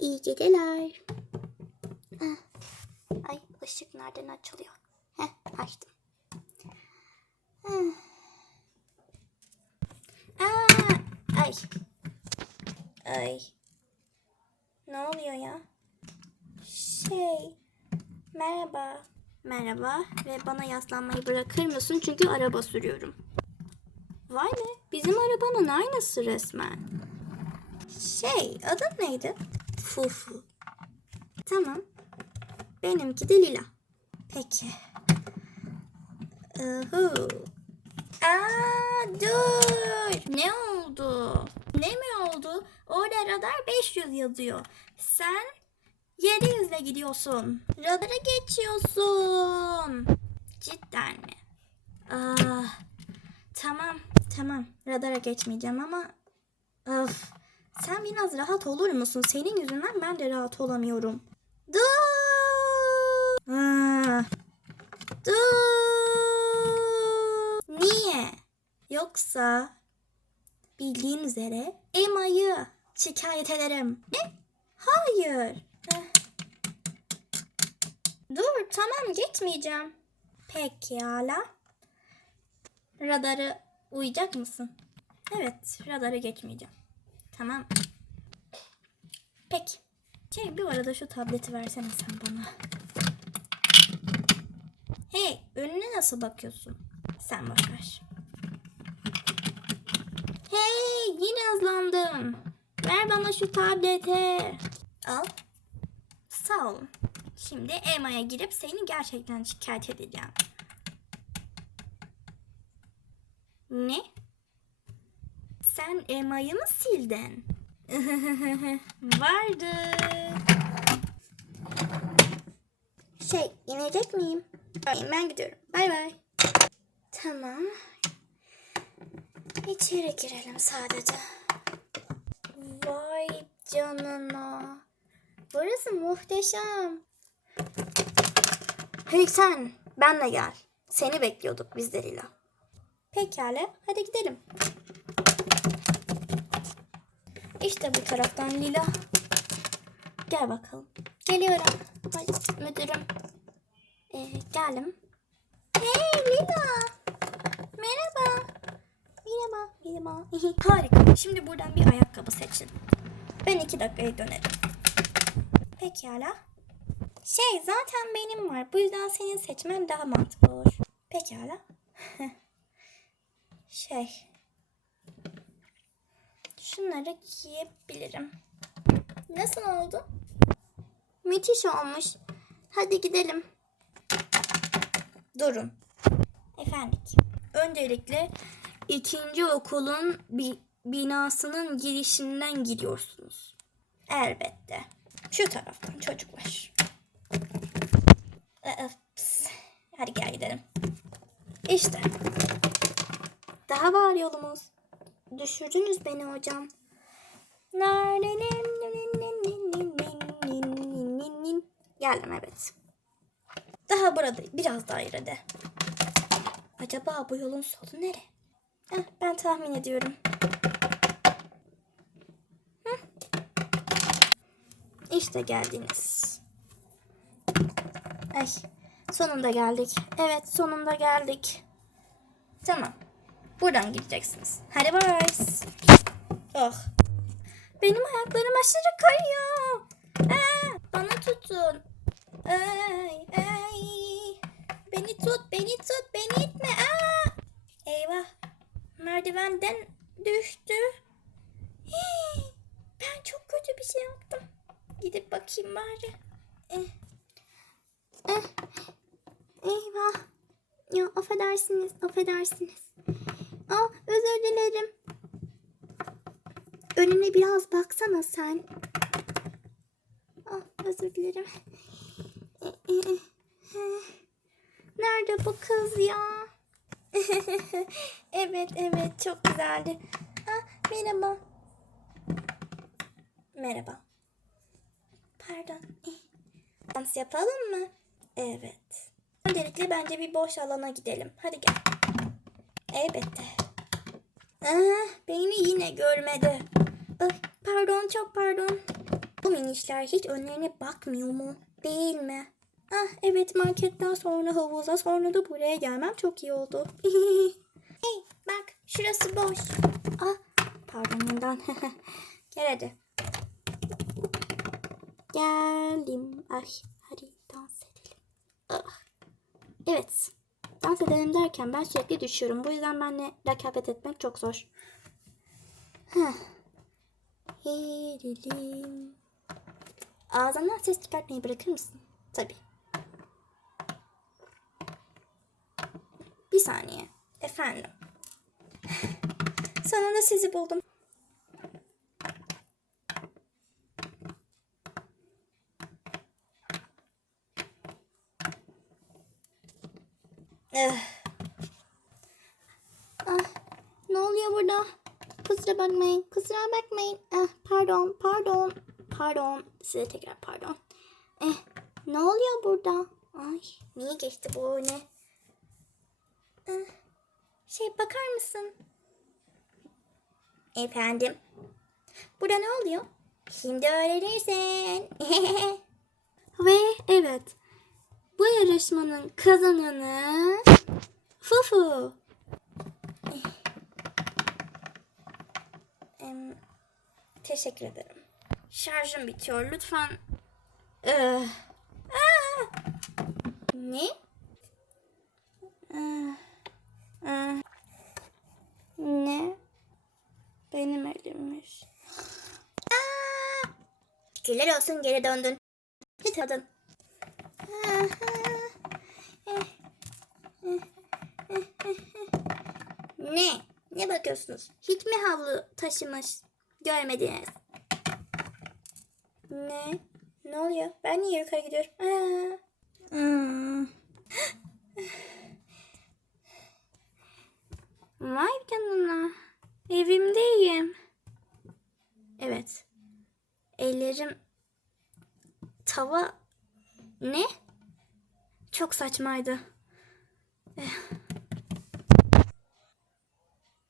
İyi geceler. Ah. Ay ışık nereden açılıyor? Heh açtım. Ah. Aa, ay. Ay. Ne oluyor ya? Şey. Merhaba. Merhaba ve bana yaslanmayı bırakır mısın çünkü araba sürüyorum. Vay be bizim arabanın aynısı resmen. Şey adın neydi? Fufu. Tamam. Benimki de Lila. Peki. Uhu. Aa, dur. Ne oldu? Ne mi oldu? Orada radar 500 yazıyor. Sen 700 ile gidiyorsun. Radara geçiyorsun. Cidden mi? Ah, tamam, tamam. Radara geçmeyeceğim ama... Of, sen biraz rahat olur musun? Senin yüzünden ben de rahat olamıyorum. Dur! Ah, dur! Niye? Yoksa bildiğin üzere Emma'yı şikayet ederim. Ne? Hayır. Dur tamam geçmeyeceğim. Pekala. Radarı uyacak mısın? Evet radarı geçmeyeceğim. Tamam. Peki. Şey bir arada şu tableti versene sen bana. Hey önüne nasıl bakıyorsun? Sen boş ver. Hey yine hızlandım. Ver bana şu tableti. Al. Sağ olun. Şimdi Emma'ya girip seni gerçekten şikayet edeceğim. Ne? Sen Emma'yı mı sildin? Vardı. Şey inecek miyim? Ben gidiyorum. Bay bay. Tamam. İçeri girelim sadece. Vay canına. Burası muhteşem. Hey sen, benle gel. Seni bekliyorduk biz de Lila. Pekala, hadi gidelim. İşte bu taraftan Lila. Gel bakalım. Geliyorum. Müdürüm. Ee, geldim. Hey Lila. Merhaba. Merhaba. Merhaba. Harika. Şimdi buradan bir ayakkabı seçin. Ben iki dakikaya dönerim. Pekala. Şey zaten benim var. Bu yüzden senin seçmen daha mantıklı olur. Pekala. şey. Şunları giyebilirim. Nasıl oldu? Müthiş olmuş. Hadi gidelim. Durun. Efendim. Öncelikle ikinci okulun bi- binasının girişinden giriyorsunuz. Elbette. Şu taraftan çocuklar. Ee, pıs. Hadi gel gidelim. İşte. Daha var yolumuz. Düşürdünüz beni hocam. Geldim evet. Daha burada biraz daha ileride. Acaba bu yolun sonu nere? Heh, ben tahmin ediyorum. Hı. İşte geldiniz. Ay, sonunda geldik. Evet, sonunda geldik. Tamam. Buradan gideceksiniz. Hadi bay. Oh. Benim ayaklarım aşırı kayıyor. Aa, bana tutun. Ay, ay. Beni tut, beni tut, beni itme. Aa! Eyvah. Merdivenden düştü. Hii, ben çok kötü bir şey yaptım. Gidip bakayım bari. Eh. Eh. Eyvah. Ya affedersiniz, affedersiniz. Aa, özür dilerim. Önüne biraz baksana sen. Ah, özür dilerim. Nerede bu kız ya? evet, evet, çok güzeldi. Ah, merhaba. Merhaba. Pardon. Dans yapalım mı? Evet. Öncelikle bence bir boş alana gidelim. Hadi gel. Elbette. Ah, beni yine görmedi. Ay, pardon, çok pardon. Bu minişler hiç önlerine bakmıyor mu? Değil mi? Ah evet marketten sonra havuza sonra da buraya gelmem çok iyi oldu. hey bak şurası boş. Ah pardon bundan. Gel hadi. Geldim. Ay hadi dans edelim. Ah. Evet. Dans edelim derken ben sürekli düşüyorum. Bu yüzden benimle rekabet etmek çok zor. Heh. Eğilelim. Ağzından ses çıkartmayı bırakır mısın? Tabii. Bir saniye. Efendim. Sonunda sizi buldum. Ah, ne oluyor burada? Kusura bakmayın, kusura bakmayın. Ah, pardon, pardon, pardon. Size tekrar pardon. Eh, ne oluyor burada? Ay, niye geçti bu ne? Eh, şey bakar mısın? Efendim. Burada ne oluyor? Şimdi öğrenirsin. Ve evet. Bu yarışmanın kazananı Fufu. Teşekkür ederim. Şarjım bitiyor. Lütfen. Ee, aa! Ne? Ee, ee, ne? Benim elimmiş. Aa! Şükürler olsun geri döndün. Lütfen. Ne? Ne bakıyorsunuz? Hiç mi havlu taşımış? Görmediniz. Ne? Ne oluyor? Ben niye yukarı gidiyorum? Aa. Vay canına. Evimdeyim. Evet. Ellerim tava ne? Çok saçmaydı. Eh,